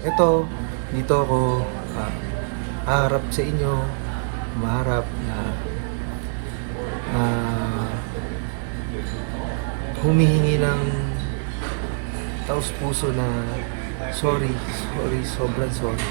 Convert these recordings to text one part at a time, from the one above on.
Ito, dito ako haharap sa inyo, maharap na ah, humihingi ng taos-puso na sorry, sobrang sorry.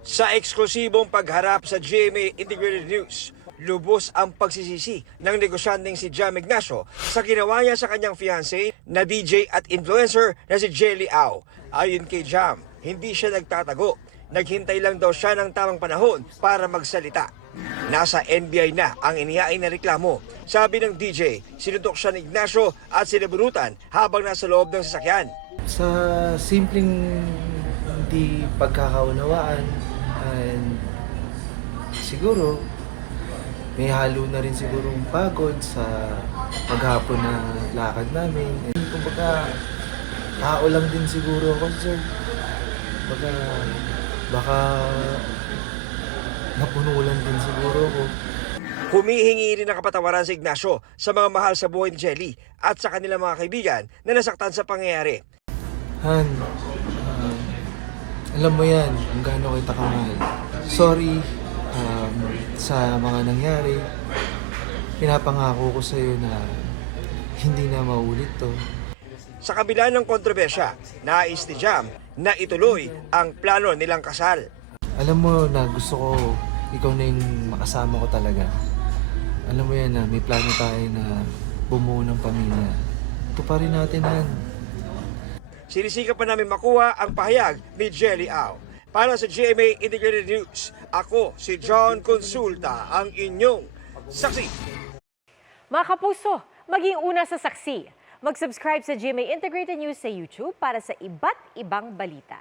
Sa eksklusibong pagharap sa GMA Integrated News, lubos ang pagsisisi ng negosyanteng si Jam Ignacio sa ginawa niya sa kanyang fiancé na DJ at influencer na si Jelly Au. Ayon kay Jam, hindi siya nagtatago. Naghintay lang daw siya ng tamang panahon para magsalita. Nasa NBI na ang inihain na reklamo. Sabi ng DJ, sinutok siya ni Ignacio at sinabunutan habang nasa loob ng sasakyan. Sa simpleng hindi pagkakaunawaan, and siguro may halo na rin sigurong pagod sa paghapon na lakad namin. And kumbaga, tao lang din siguro ako, sir. Baka napuno lang din siguro ako. Humihingi rin ng kapatawaran si Ignacio sa mga mahal sa buhay ni Jelly at sa kanilang mga kaibigan na nasaktan sa pangyayari. Han, alam mo yan, kung gaano kita kamahal. Sorry sa mga nangyari. Pinapangako ko sa'yo na hindi na maulit to. Sa kabila ng kontrobersya, nais ni Jam na ituloy ang plano nilang kasal. Alam mo na gusto ko, ikaw na yung makasama ko talaga. Alam mo yan na may plano tayo na bumuo ng pamilya. Tuparin natin yan. Sinisika pa namin makuha ang pahayag ni Jelly Au. Para sa GMA Integrated News, ako si John Consulta, ang inyong saksi. Mga kapuso, maging una sa saksi. Mag-subscribe sa GMA Integrated News sa YouTube para sa iba't ibang balita.